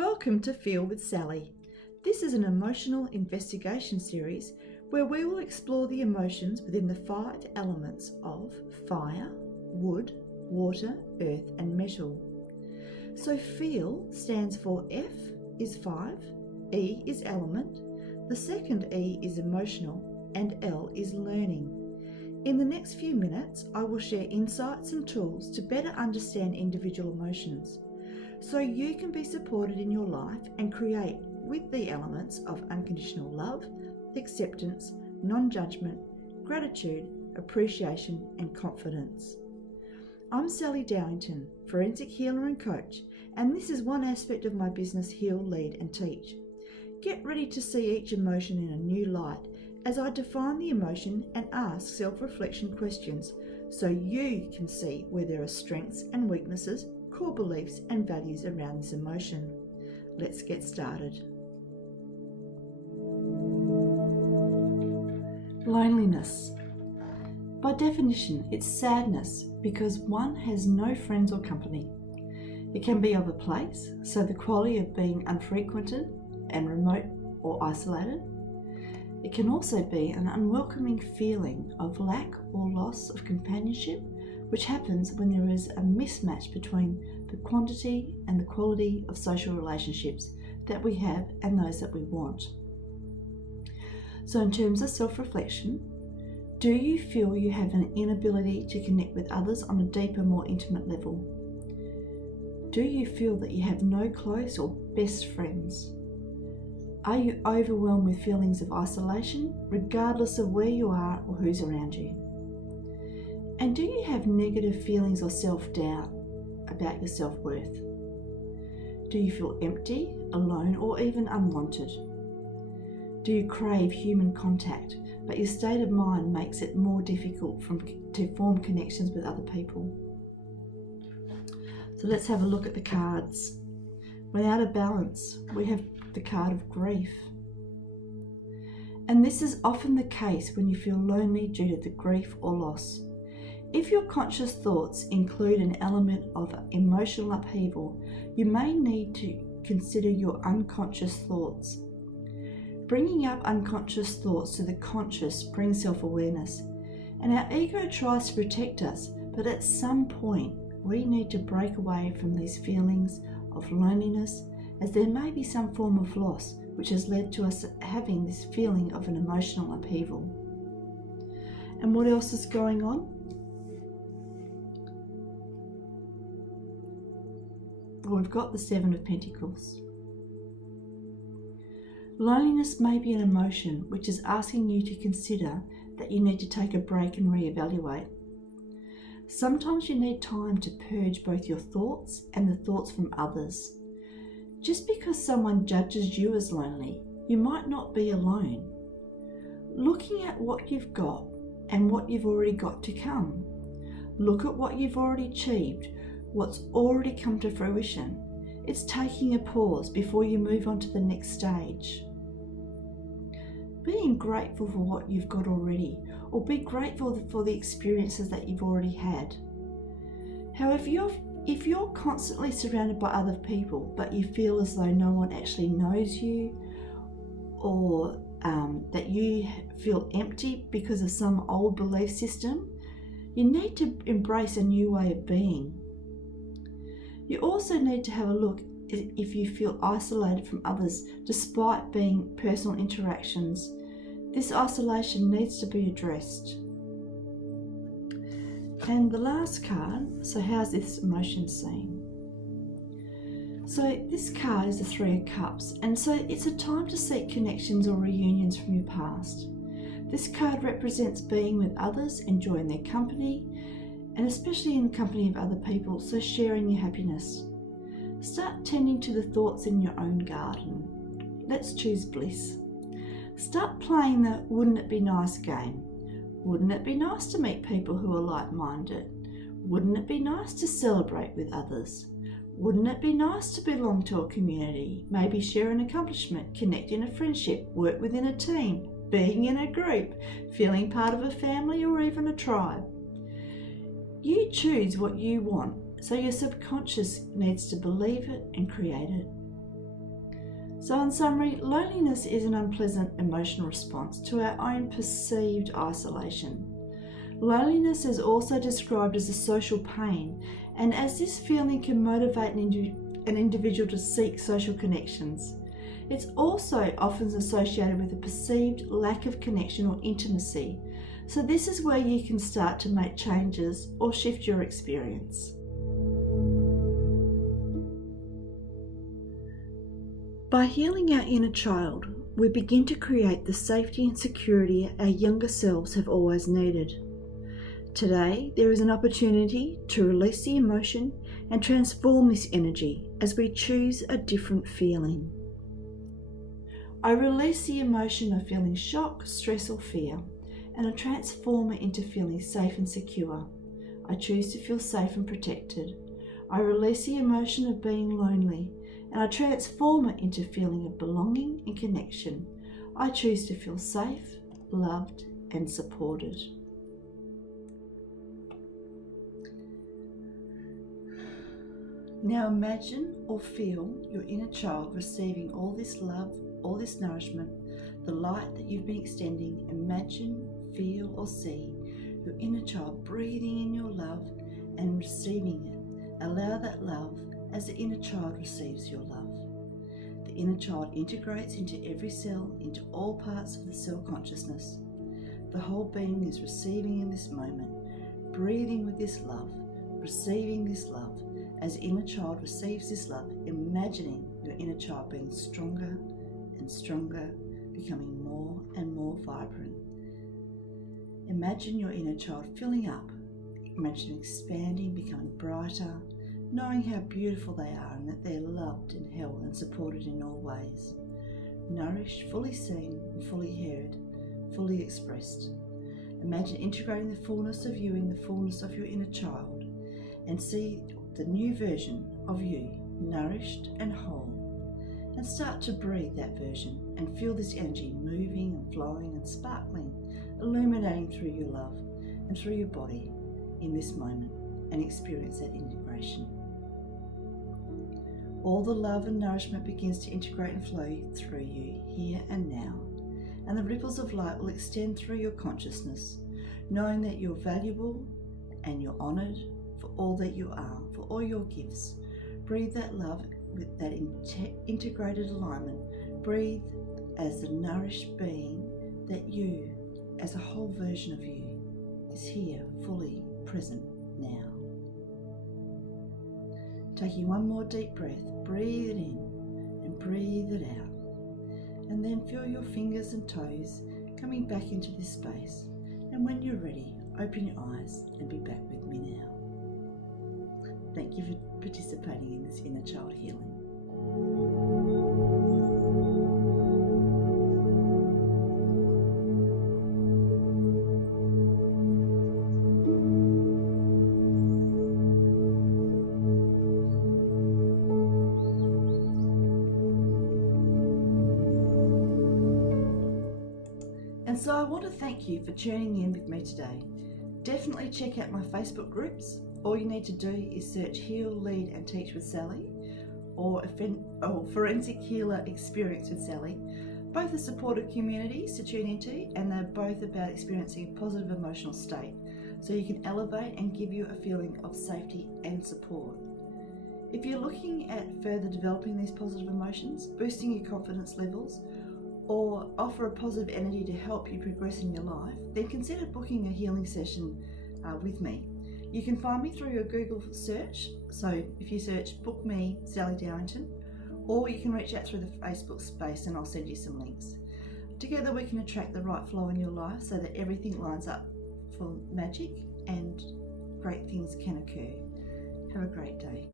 Welcome to Feel with Sally. This is an emotional investigation series where we will explore the emotions within the 5 elements of fire, wood, water, earth and metal. So feel stands for F is 5, E is element, the second E is emotional and L is learning. In the next few minutes, I will share insights and tools to better understand individual emotions, so you can be supported in your life and create with the elements of unconditional love, acceptance, non-judgment, gratitude, appreciation and confidence. I'm Sally Dowington, forensic healer and coach, and this is one aspect of my business Heal, Lead and Teach. Get ready to see each emotion in a new light as I define the emotion and ask self-reflection questions so you can see where there are strengths and weaknesses, core beliefs and values around this emotion. Let's get started. Loneliness. By definition, it's sadness because one has no friends or company. It can be of a place, so the quality of being unfrequented and remote or isolated. It can also be an unwelcoming feeling of lack or loss of companionship, which happens when there is a mismatch between the quantity and the quality of social relationships that we have and those that we want. So in terms of self-reflection, do you feel you have an inability to connect with others on a deeper, more intimate level? Do you feel that you have no close or best friends? Are you overwhelmed with feelings of isolation, regardless of where you are or who's around you? And do you have negative feelings or self-doubt about your self-worth? Do you feel empty, alone, or even unwanted? Do you crave human contact, but your state of mind makes it more difficult to form connections with other people? So let's have a look at the cards. Without a balance, we have the card of grief. And this is often the case when you feel lonely due to the grief or loss. If your conscious thoughts include an element of emotional upheaval, you may need to consider your unconscious thoughts. Bringing up unconscious thoughts to the conscious brings self-awareness, and our ego tries to protect us, but at some point we need to break away from these feelings of loneliness, as there may be some form of loss which has led to us having this feeling of an emotional upheaval. And what else is going on? Well, we've got the 7 of Pentacles. Loneliness may be an emotion which is asking you to consider that you need to take a break and reevaluate. Sometimes you need time to purge both your thoughts and the thoughts from others. Just because someone judges you as lonely, you might not be alone. Looking at what you've got and what you've already got to come. Look at what you've already achieved, what's already come to fruition. It's taking a pause before you move on to the next stage. Being grateful for what you've got already, or be grateful for the experiences that you've already had. However, if you're constantly surrounded by other people, but you feel as though no one actually knows you, or that you feel empty because of some old belief system, you need to embrace a new way of being. You also need to have a look if you feel isolated from others despite being personal interactions. This isolation needs to be addressed. And the last card, so how's this emotion seen? So this card is the 3 of Cups, and so it's a time to seek connections or reunions from your past. This card represents being with others, enjoying their company, and especially in the company of other people, so sharing your happiness. Start tending to the thoughts in your own garden. Let's choose bliss. Start playing the wouldn't it be nice game. Wouldn't it be nice to meet people who are like-minded? Wouldn't it be nice to celebrate with others? Wouldn't it be nice to belong to a community? Maybe share an accomplishment, connect in a friendship, work within a team, being in a group, feeling part of a family or even a tribe. You choose what you want, so your subconscious needs to believe it and create it. So in summary, loneliness is an unpleasant emotional response to our own perceived isolation. Loneliness is also described as a social pain, and as this feeling can motivate an individual to seek social connections. It's also often associated with a perceived lack of connection or intimacy. So this is where you can start to make changes or shift your experience. By healing our inner child, we begin to create the safety and security our younger selves have always needed. Today, there is an opportunity to release the emotion and transform this energy as we choose a different feeling. I release the emotion of feeling shock, stress or fear, and I transform it into feeling safe and secure. I choose to feel safe and protected. I release the emotion of being lonely, and I transform it into a feeling of belonging and connection. I choose to feel safe, loved, and supported. Now imagine or feel your inner child receiving all this love, all this nourishment, the light that you've been extending. Imagine, feel or see your inner child breathing in your love and receiving it. Allow that love as the inner child receives your love. The inner child integrates into every cell, into all parts of the cell consciousness. The whole being is receiving in this moment, breathing with this love, receiving this love. As the inner child receives this love, imagining your inner child being stronger and stronger, becoming more and more vibrant. Imagine your inner child filling up. Imagine expanding, becoming brighter, knowing how beautiful they are and that they're loved and held and supported in all ways. Nourished, fully seen, and fully heard, fully expressed. Imagine integrating the fullness of you in the fullness of your inner child and see the new version of you, nourished and whole. And start to breathe that version and feel this energy moving and flowing and sparkling, illuminating through your love and through your body in this moment, and experience that integration. All the love and nourishment begins to integrate and flow through you here and now, and the ripples of light will extend through your consciousness, knowing that you're valuable and you're honoured for all that you are, for all your gifts. Breathe that love with that integrated alignment. Breathe as the nourished being that you, as a whole version of you, is here, fully present now. Taking one more deep breath, breathe it in and breathe it out. And then feel your fingers and toes coming back into this space. And when you're ready, open your eyes and be back with me now. Thank you for participating in this inner child healing. And so I want to thank you for tuning in with me today. Definitely check out my Facebook groups. All you need to do is search Heal, Lead and Teach with Sally or Forensic Healer Experience with Sally. Both are supportive communities to tune into, and they're both about experiencing a positive emotional state so you can elevate and give you a feeling of safety and support. If you're looking at further developing these positive emotions, boosting your confidence levels, or offer a positive energy to help you progress in your life, then consider booking a healing session with me. You can find me through your Google search, so if you search Book Me, Sally Dowrington, or you can reach out through the Facebook space and I'll send you some links. Together we can attract the right flow in your life so that everything lines up for magic and great things can occur. Have a great day.